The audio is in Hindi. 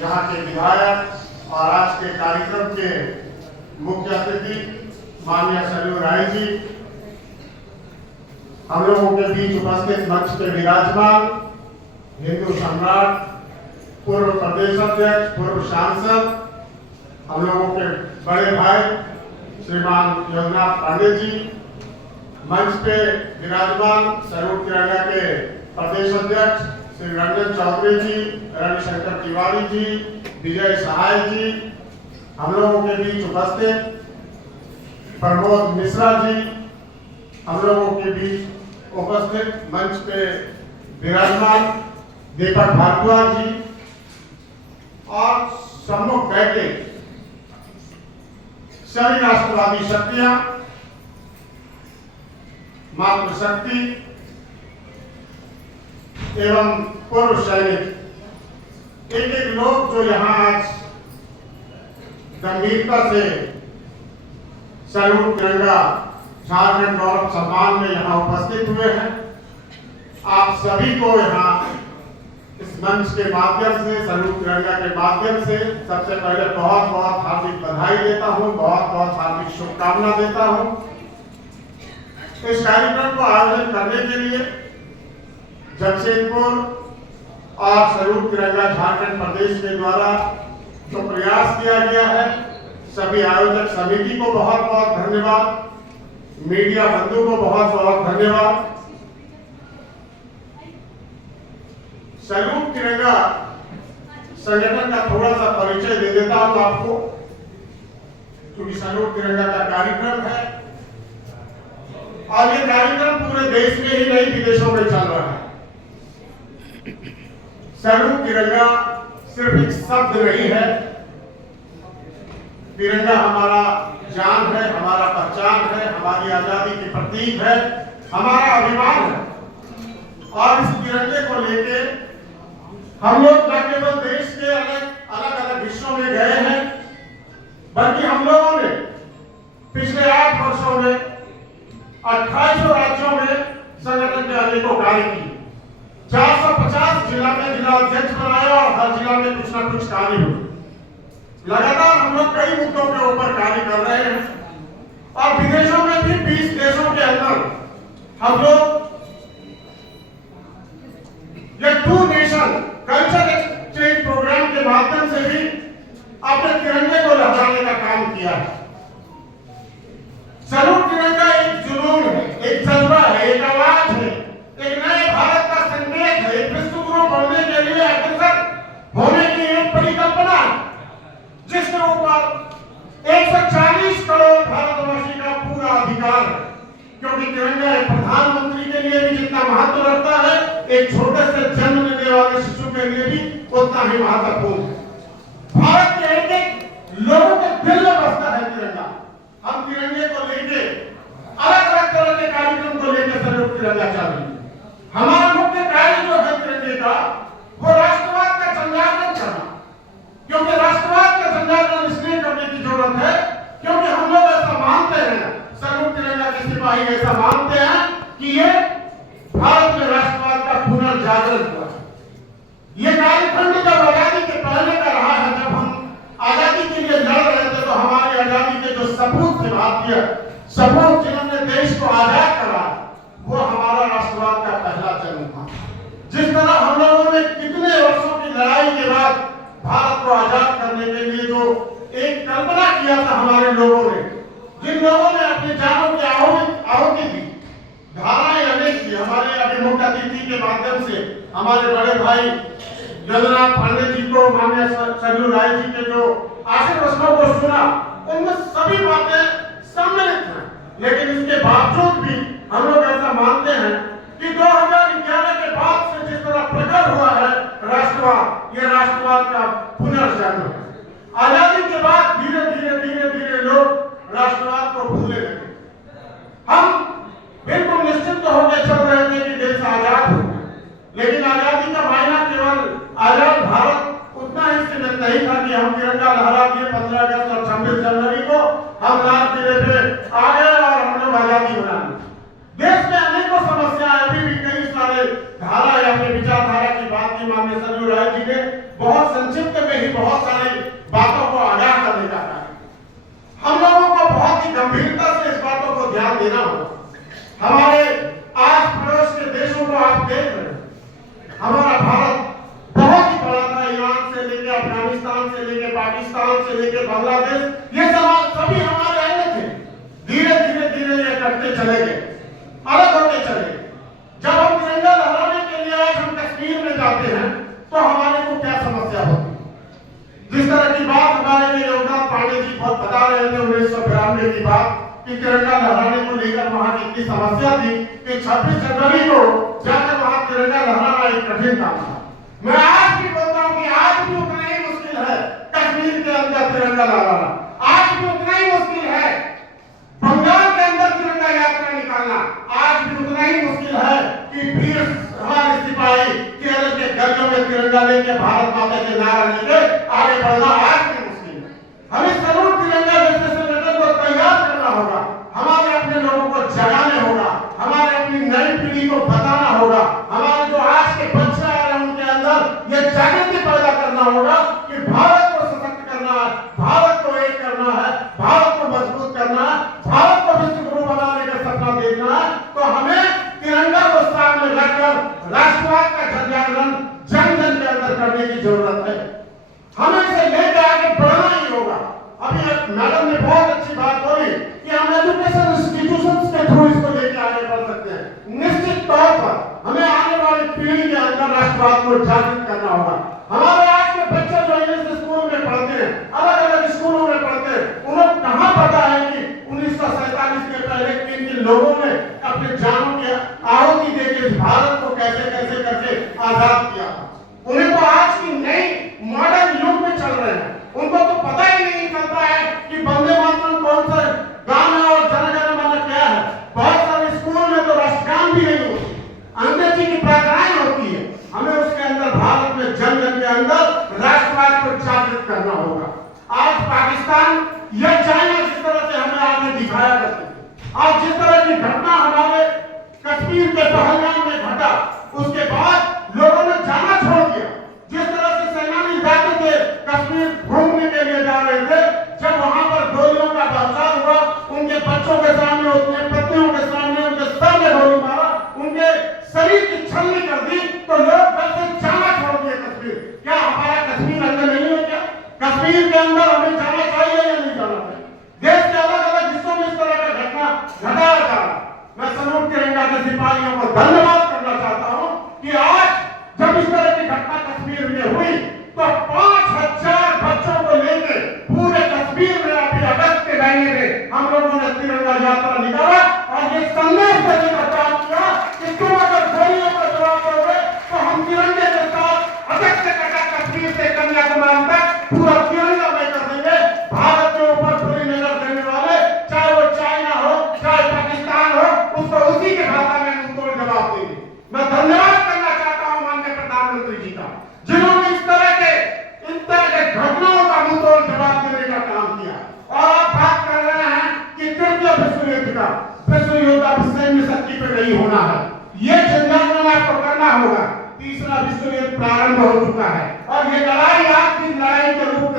यहाँ के विधायक और आज के कार्यक्रम के मुख्य अतिथि माननीय सरयू राय जी, हम लोगों के बीच उपस्थित मंच पे विराजमान हिंदू सम्राट, पूर्व प्रदेश अध्यक्ष, पूर्व सांसद, हम लोगों के बड़े भाई श्रीमान योगनाथ पांडे जी, मंच पे विराजमान स्वरूप तिरंगा के प्रदेश अध्यक्ष श्री रंजन चौधरी जी, रविशंकर तिवारी जी, विजय सहाय जी, हम लोगों के बीच उपस्थित प्रमोद मिश्रा जी, हम लोगों के बीच उपस्थित मंच पे विराजमान दीपक भारद्वाज जी और सम्मुख बैठे सभी राष्ट्रवादी शक्तियां, मातृशक्ति एवं पूर्व सैनिक, एक एक लोग जो यहाँ आज गंभीरता से स्वरूप तिरंगा झारखंड गौरव सम्मान में यहाँ उपस्थित हुए हैं। आप सभी को यहाँ इस मंच के माध्यम से, स्वरूप तिरंगा के माध्यम से सबसे पहले बहुत बहुत हार्दिक बधाई देता हूँ, बहुत बहुत हार्दिक शुभकामना देता हूँ। इस कार्यक्रम को आयोजन करने के लिए जमशेदपुर और स्वरूप तिरंगा झारखंड प्रदेश के द्वारा जो प्रयास किया गया है, सभी आयोजक समिति को बहुत बहुत धन्यवाद, मीडिया बंधु को बहुत बहुत धन्यवाद। स्वरूप तिरंगा संगठन का थोड़ा सा परिचय दे देता हूं आपको, क्योंकि स्वरूप तिरंगा का कार्यक्रम है और ये कार्यक्रम पूरे देश में ही नहीं विदेशों में चल रहा है। स्वरूप तिरंगा सिर्फ एक शब्द नहीं है, तिरंगा हमारा जान है, हमारा पहचान है, हमारी आजादी के प्रतीक है, हमारा अभिमान है। और इस तिरंगे को लेके हम लोग न केवल देश के अलग अलग हिस्सों में गए हैं, बल्कि हम लोगों ने पिछले 8 वर्षों में 28 राज्यों में संगठन के अनेकों कार्य किए, 450 जिला में जिला अध्यक्ष बनाया और हर जिला में कुछ न कुछ कार्य हुए। लगातार हम लोग कई मुद्दों के ऊपर कार्य कर रहे हैं और विदेशों में भी 20 देशों के अंदर हम लोग ये 2 नेशन कल्चर एक्सचेंज प्रोग्राम के माध्यम से भी अपने तिरंगे को लहराने का काम किया है। स्वरूप तिरंगा एक जुनून है, एक जज्बा है, एक आवाज है, एक नए भारत का संदेश है, एक विश्व गुरु बनने के लिए अग्रसर होने की एक परिकल्पना है, जिसके ऊपर 140 करोड़ भारतवासी का पूरा अधिकार है। क्योंकि तिरंगा एक प्रधानमंत्री के लिए भी जितना महत्व रखता है, एक छोटे से जन्म लेने वाले शिशु के लिए भी उतना ही महत्वपूर्ण है। भारत के एक एक लोगों के दिल में बसता है तिरंगा। हम तिरंगे को लेके अलग अलग तरह के कार्यक्रम को लेकर स्वरूप तिरंगा चल रही है। हमारा मुख्य कार्य जो है तिरंगे का, वो राष्ट्रवाद का संजागरण करना। क्योंकि राष्ट्रवाद का संजागरण इसलिए करने की जरूरत है क्योंकि हम लोग ऐसा मानते हैं, स्वरूप तिरंगा के सिपाही ऐसा मानते हैं कि ये भारत में राष्ट्रवाद का पुनर्जागरण हुआ है। ये कार्यक्रम जब आजादी के पहले का रहा है, जब हम आजादी के लिए लड़ रहे थे, तो हमारी आजादी के जो सपूत थे, भारतीय सपूत जिन्होंने देश को आजाद करा, वो हमारा राष्ट्रवाद का पहला जन्म था। जिस तरह हम लोगों ने कितने वर्षों की लड़ाई के बाद भारत को आजाद करने के लिए जो एक कल्पना किया था हमारे लोगों ने, जिन लोगों ने अपनी जानों की आहुति दी, धाराएं अनेक थी। हमारे अभी मुख्य अतिथि के माध्यम से हमारे बड़े भाई योगनाथ पांडे जी को, माननीय सरयू राय जी के जो आशीर्वचनों को सुना, उनमें सभी बातें सम्मिलित हैं। लेकिन इसके बावजूद भी हम लोग ऐसा मानते हैं कि 2011 के बाद से जिस तरह प्रकट हुआ है राष्ट्रवाद, ये राष्ट्रवाद का पुनर्जन्म है। आजादी के बाद धीरे धीरे लोग राष्ट्रवाद को भूलने लगे। हम बिल्कुल निश्चित होकर चल रहे थे कि देश आजाद हो, लेकिन आजादी का मायना केवल आजाद भारत उतना ही सीमित नहीं था कि हम तिरंगा लहरा दिए 15 अगस्त और 26 जनवरी को हम लाल किले पे आ गए और हम लोग आजादी बना ली। देश में अनेकों समस्याएं, अभी भी कई सारे धारा या अपने विचारधारा की बात की माननीय सरयू राय जी ने बहुत संक्षिप्त में ही बहुत सारी बातों को आगाह करने का कार्य। हम लोगों को बहुत ही गंभीरता से इस बातों को ध्यान देना होगा। हमारे आस पड़ोस के देशों को आप देख रहे हैं, हमारा भारत बहुत ही बड़ा था, ईरान से लेके अफगानिस्तान से लेके पाकिस्तान से लेके बांग्लादेश, ये समाज सभी हमारे अंग थे। धीरे धीरे धीरे ये कटते चले गए, अलग होते चले गए। जब हम तिरंगा लहराने के लिए आज हम कश्मीर में जाते हैं तो हमारे को क्या समस्या होती है? जिस तरह की बात हमारे लिए योगनाथ पांडे जी बहुत बता रहे थे 1992 की बात कि तिरंगा लहराने को लेकर वहां कितनी समस्या थी कि 26 जनवरी को जाकर वहां तिरंगा लहराना एक कठिन काम था। मैं आज भी बोलता हूं कि आज भी उतना ही मुश्किल है कश्मीर के अंदर तिरंगा लहराना, आज भी उतना ही मुश्किल है बंगाल के अंदर तिरंगा यात्रा निकालना, आज भी उतना ही मुश्किल है कि वीर हमारे सिपाही केरल के गलियों में तिरंगा लेके भारत माता के नारा लेके आगे बढ़ना आज भी मुश्किल है। हमें जरूर तिरंगा जैसे संगठन को तैयार करना होगा, हमारे अपने लोगों को जगाने होगा, हमारे अपनी नई पीढ़ी को बताना होगा, हमारे जो आज के बच्चे आ रहे हैं उनके अंदर ये जागृति पैदा करना होगा कि भारत को सशक्त करना है, भारत को एक करना है, भारत को मजबूत करना है, भारत को विश्व गुरु बनाने का सपना देखना है। तो हमें तिरंगा को सामने रखकर राष्ट्रवाद का जनजागरण जन जन के अंदर करने की जरूरत है। हमें इसे लेकर आगे बढ़ना ही होगा। अभी मैडम ने बहुत अच्छी बात बोली कि हम एजुकेशन इंस्टीट्यूशंस के थ्रू इसको लेकर आगे बढ़ सकते हैं। निश्चित तौर पर हमें आने वाली पीढ़ी के अंदर राष्ट्रवाद को जागृत करना होगा। हमारे आज के बच्चे जो इंग्लिश स्कूल में पढ़ते हैं, अलग अलग स्कूलों में पढ़ते हैं, उन्हें कहाँ पता है कि 1947 के पहले किन किन लोगों ने अपने जानों की आहुति देकर इस भारत को कैसे कैसे करके आजाद किया। उन्हें तो आज की नई मॉडर्न युग में चल रहे हैं, उनको तो पता ही नहीं चलता है कि वंदे मातरम कौन सा गान है और जन गण मन क्या है। बहुत सारे स्कूल में तो राष्ट्रगान भी नहीं होती, अंग्रेजी की प्रार्थनाएं होती है। हमें उसके अंदर भारत में जन जन के अंदर राष्ट्रवाद को जागृत करना होगा। आज पाकिस्तान या चाइना जिस तरह से हमें आगे दिखाया करते थे, आज जिस तरह की घटना हमारे कश्मीर के पहलगाम में घटा, उसके बाद लोगों ने जाना छोड़ दिया। जिस तरह से सेनानी जाते थे कश्मीर घूमने के लिए जा रहे थे, जब वहां पर गोलियों का बरसात हुआ, उनके बच्चों के सामने, उनके पत्नियों के सामने, उनके सर में गोली मारा, उनके शरीर की छलनी कर दी, तो लोग वैसे जाना छोड़ दिए कश्मीर। क्या हमारा कश्मीर अंदर नहीं है? क्या कश्मीर के अंदर हमें जाना चाहिए या नहीं जाना चाहिए? देश के अलग अलग हिस्सों में इस तरह का घटना घटाया जा रहा है। मैं समूह तिरंगा के सिपाहियों को धन्यवाद करना चाहता हूं कि आज जब इस तरह की घटना कश्मीर में हुई तो 5000 बच्चों को लेकर पूरे कश्मीर में अभी अगस्त के महीने में हम लोगों ने तिरंगा यात्रा निकाला और ये संदेश देने का काम किया कि तुम अगर गोलियों का जवाब दोगे तो हम तिरंगे के साथ अगस्त से कटा कश्मीर से कन्याकुमारी तक पूरा तिरंगा में कर देंगे। भारत के ऊपर पूरी नजर देने वाले, चाहे वो चाइना हो चाहे पाकिस्तान हो, उसको उसी के भाषा में मुंहतोड़ जवाब देंगे। मैं धन्यवाद करना चाहता हूं माननीय प्रधानमंत्री जी का, जिन्होंने इस तरह के घटनाओं का मुंहतोड़ जवाब देने का काम किया। और आप बात कर रहे हैं कि तृतीय विश्व युद्ध का, विश्व युद्ध अब सैन्य शक्ति पे नहीं होना है, ये जनजागरण आपको करना होगा। तीसरा विश्व युद्ध प्रारंभ हो चुका है और ये लड़ाई आपकी लड़ाई के रूप